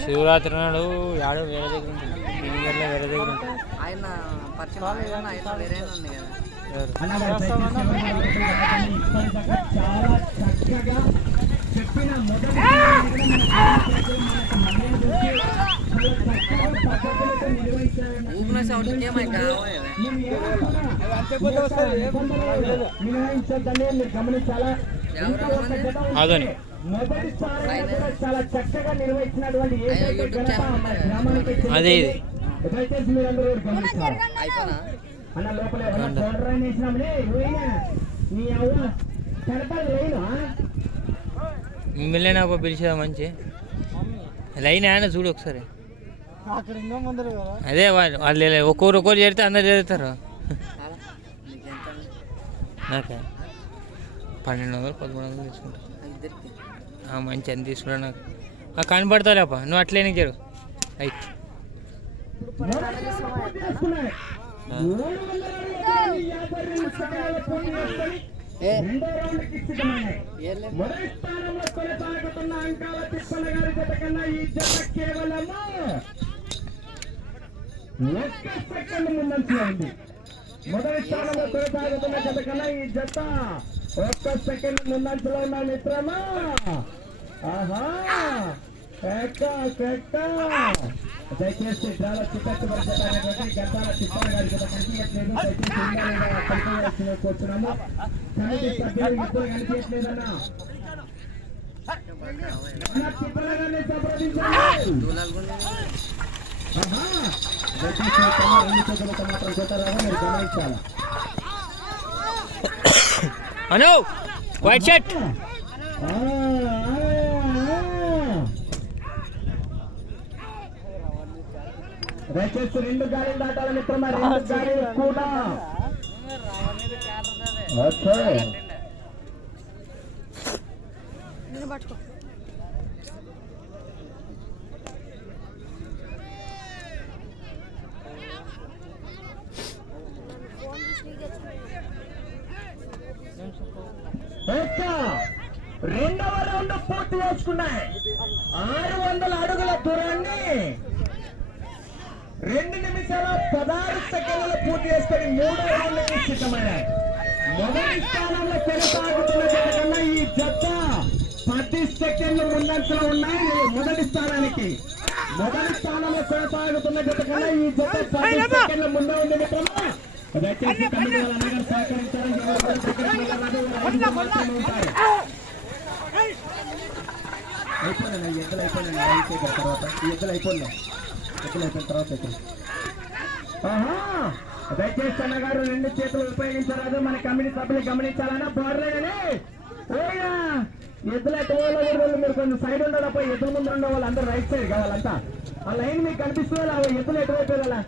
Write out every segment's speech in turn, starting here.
శివరాత్రి నాడు యాడో వేరే దగ్గర ఉంటుంది ఇంగర్లో వేరే దగ్గర ఉంటుంది ఆయన పరిచయం వేరే ఉంది కదా ఊపిన ఏమైనా మీరు గమనించాలా. అదని అదే ఇది. మిమ్మల్ని నాకు పిలిచేదా మంచి? లైన్ ఆయన చూడు ఒకసారి. అదే వాళ్ళు వాళ్ళు ఇలా ఒక్కొక్కరు ఒక్కొక్కరు చేరితే అందరు చేరుతారు. నాకే. పన్నెండు వందలు పదమూడు వందలు తీసుకుంటా మంచి అని తీసుకురా నాకు. ఆ, కనపడతాలేప నువ్వు అట్లే నీకు ఒక్క సెకండ్ ముందంచులో ఉంది మొదటి స్థానంలో కొనసాగుతున్న జత కన్నా ఈ జత ఒక్క సెకండ్ ముందంచులో ఉన్న మిత్రమా ఆహా కేక కేక దయచేసి డ్రాల చిక్కట్టు వారి జత అనేటువంటి గంటాల తిప్పల గారి జత కనిపించట్లేదు దయచేసి ఉండాలి కనిపించాల్సిన కోరుతున్నాము కమిటీ సభ్యులు ఇద్దరు కనిపించట్లేదన్నా అన్న తిప్పల గారిని సంప్రదించండి దూలాలు కూడా ఆహా! దయచేసి మీ కళ్ళ రెండు చేతులతో మాత్రం కొట్టారా మీరు గమనించాలి అను వైట్ షర్ట్. దయచేసి రెండు గాలిలు దాటాలి మిత్రమా రెండు గాలిలు కూడా. ఓకే. ఒక్క రౌండ్ పూర్తి చేసుకున్నాయి. ఆరు వందల అడుగుల దూరాన్ని రెండు నిమిషాల పదహారు సెకండ్లు పూర్తి చేసుకొని మూడో రౌండ్ సిద్ధమయ్యాయి మొదటి స్థానంలో కొనసాగుతున్న ఈ జత పది సెకండ్లు ముందంచలో ఉన్నాయి. మొదటి స్థానానికి. మొదటి స్థానంలో కొనసాగుతున్న జత కన్నా ఈ జత పది సెకండ్ల ముందే ఉంది మిత్రమా? దయచేసి కమిటీ వాళ్ళ అన్నగారు సహకరించాలని ఎవరు కూడా దగ్గరికి వెళ్ళరాదు. వారు ఐదు మాత్రమే ఉంటారు. అయిపోయినా ఈ ఎద్దులు అయిపోయినా అయిపోయిన తర్వాత ఈ ఎద్దులు అయిపోయినా ఎద్దులు అయిపోయిన తర్వాత ఎద్దులు ఆహా! దయచేసి అన్నగారు రెండు చేతులు ఉపయోగించరాదు. మన కమిటీ సభ్యులు గమనించాలన్నా బోర్లేదని ఓయా ఎద్దులు ఎట్టుకోవాలి మీరు కొంచెం సైడ్ ఉండాలి? పోయి ఎద్దుల ముందు ఉండే వాళ్ళు అందరూ రైట్ సైడ్ కావాలంతా ఆ లైన్ మీకు కనిపిస్తుంది? ఆ ఎద్దులు ఎటువైపు వెళ్ళాలా?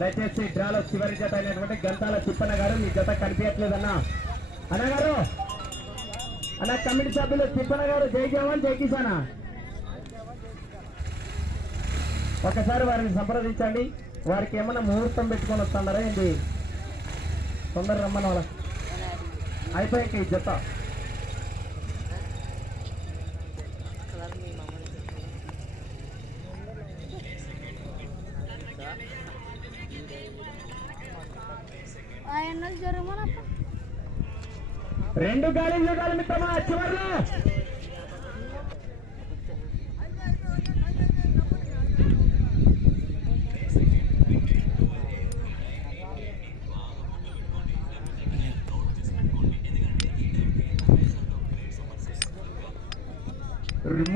దయచేసి డ్రాలో చివరి జత అయినటువంటి గంతాల తిప్పన గారు మీ జత కనిపించట్లేదన్నా. అన్నగారు అన్న కమిటీ సభ్యులు తిప్పన గారు జై జవాన్ జై కిసానా. ఒకసారి వారిని సంప్రదించండి. వారికి ఏమన్నా ముహూర్తం పెట్టుకొని వస్తున్నారా ఏంటి? తొందర రమ్మని వాళ్ళ. అయిపోయాక ఈ జత. ఆయన జరగమనప్ప రెండు గాలి యుగాలు మిత్రమా చివరిలో.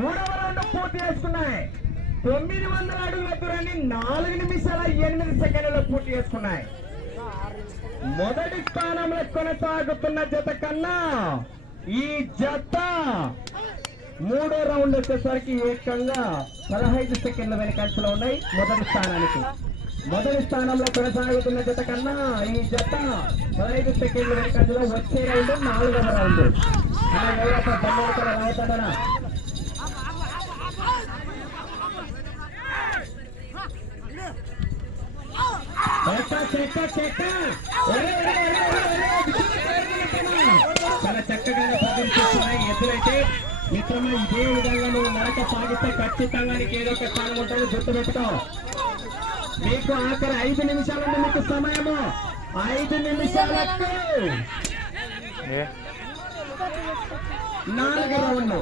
మూడవ రౌండ్ పూర్తి చేసుకున్నాయి. తొమ్మిది వందల అడుగుల దూరాన్ని నాలుగు నిమిషాల ఎనిమిది సెకండ్లలో పూర్తి చేసుకున్నాయి. మొదటి స్థానంలో కొనసాగుతున్న జత కన్నా ఈ జత మూడో రౌండ్ వచ్చేసరికి ఏకంగా పదహైదు సెకండ్ల వెనకంచలో ఉన్నాయి మొదటి స్థానానికి. మొదటి స్థానంలో కొనసాగుతున్న జత కన్నా ఈ జత పదహైదు సెకండ్ల వెనకంచలో వచ్చే రౌండ్ నాలుగవ రౌండ్. ఎవరో చాలా చక్కగా ప్రదర్శిస్తున్నాయి ఎద్దులైతే మిత్రమా ఇదే విధంగా నువ్వు నడక సాగితే ఖచ్చితంగా నీకు ఏదో ఒక స్థానం ఉంటుంది గుర్తుపెట్టుకో మీకు ఆఖరి ఐదు నిమిషాలు మీకు సమయము ఐదు నిమిషాలకు ఏ నాలుగు రౌండ్లు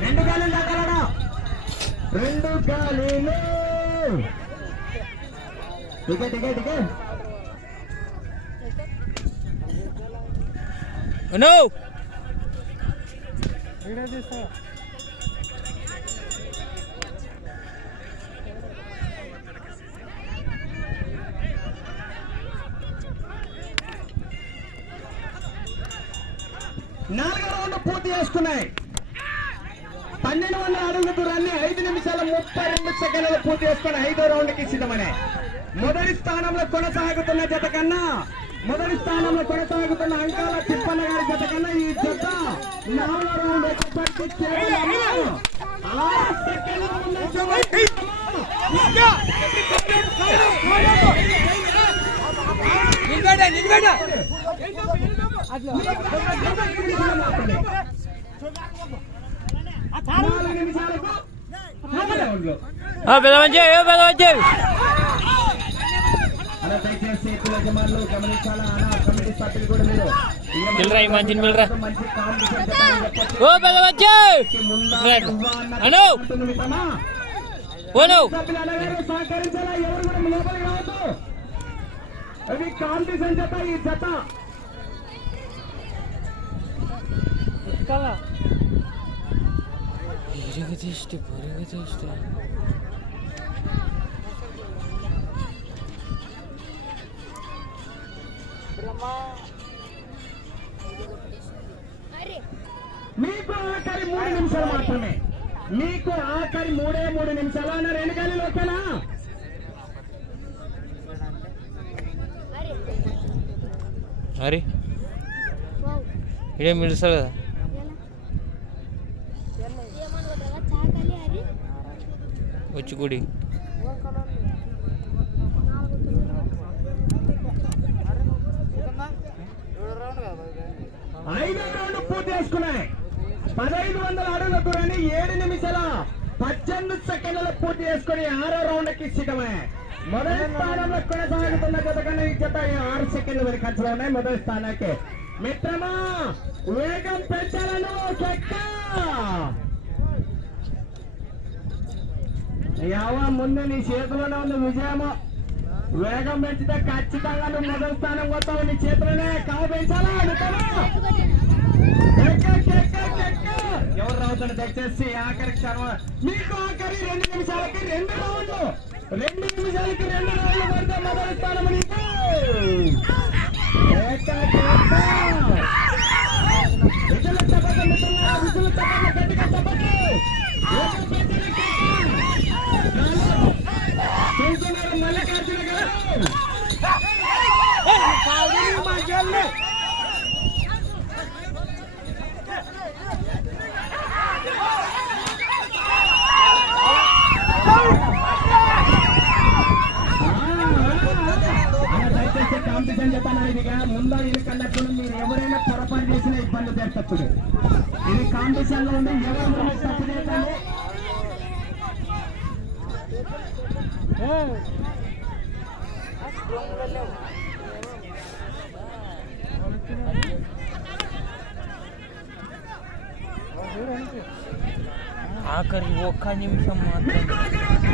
రెండు గాలి తగలడా రెండు గాలిలు ticket ticket ticket no video తీస్తా నాలుగో రౌండ్ పూర్తి చేసుకున్నాయి. పన్నెండు వందల అడుగుల దూరాన్ని ఐదు నిమిషాల ముప్పై రెండు సెకండ్లు పూర్తి చేసుకుని ఐదో రౌండ్కి సిద్ధమనే. మొదటి స్థానంలో కొనసాగుతున్న జత కన్నా మొదటి స్థానంలో కొనసాగుతున్న అంకాల తిప్పన్న గారి జత కన్నా ఈ జత నాలుగో రౌండ్ పెద్ద మంచి పెద్ద మంచి దయచేసి ఎక్కువ యజమానులు గమనించాలా? అలా కమిటీ సభ్యులు కూడా మీరు మిల్రా ఈ మంచిని మిల్రా. ఓ పెద్ద అన్న! అను. ఓను సహకరించాలా? ఎవరు కూడా లోపలికి రావద్దు! అవి కాంపిటీషన్ జత ఈ జత! పొరుగు తీస్తే పొరుగు తీస్తే మీకు ఆఖరి మూడు నిమిషాలు మాత్రమే. మీకు ఆఖరి మూడే మూడు నిమిషాలు అన్న రెండు గాలి ఓకేనా మరి ఇడే మిలుస్తాడు కదా? వచ్చి గుడి ఐదో రౌండ్ పూర్తి చేసుకున్నాయి. పదహైదు వందల అడుగుల దూరాన్ని ఏడు నిమిషాల పద్దెనిమిది సెకండ్ల పూర్తి చేసుకుని ఆరో రౌండ్కి సిద్ధమే. మొదటి స్థానంలో కొనసాగుతున్న జత కన్నా ఈ జత ఆరు సెకండ్ల వరకు ఖర్చులో ఉన్నాయి. మొదటి స్థానానికి మిత్రమా వేగం పెంచాలను చెక్క. యావ ముందు నీ చేతిలోనే ఉంది విజయమో. వేగం పెంచితే ఖచ్చితంగా నువ్వు మొదటి స్థానం కొత్తావు నీ చేతులనే కావు పెంచాలా? ఎవరు రావుతాడు దయచేసి ఆఖరి క్షణం. మీకు ఆఖరి రెండు నిమిషాలకి రెండు రౌండ్లు. రెండు నిమిషాలకి రెండు రౌండ్లు పడితే మొదటి స్థానం ఇదిగా ముందా ఇది కండక్టర్ మీరు ఎవరైనా పొరపాటు చేసినా ఇబ్బంది జరగచ్చు ఇది కాంపిటీషన్లో ఉంది ఎవరు తప్పు చేయాలి ఆఖరి ఒక్క నిమిషం మాత్రం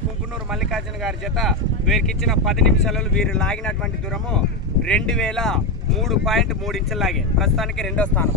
కుంకునూరు మల్లికార్జున గారి చేత వీరికి ఇచ్చిన పది నిమిషాలలో వీరు లాగినటువంటి దూరము రెండు వేల మూడు పాయింట్ మూడు ఇంచులు లాగే ప్రస్తుతానికి రెండో స్థానం.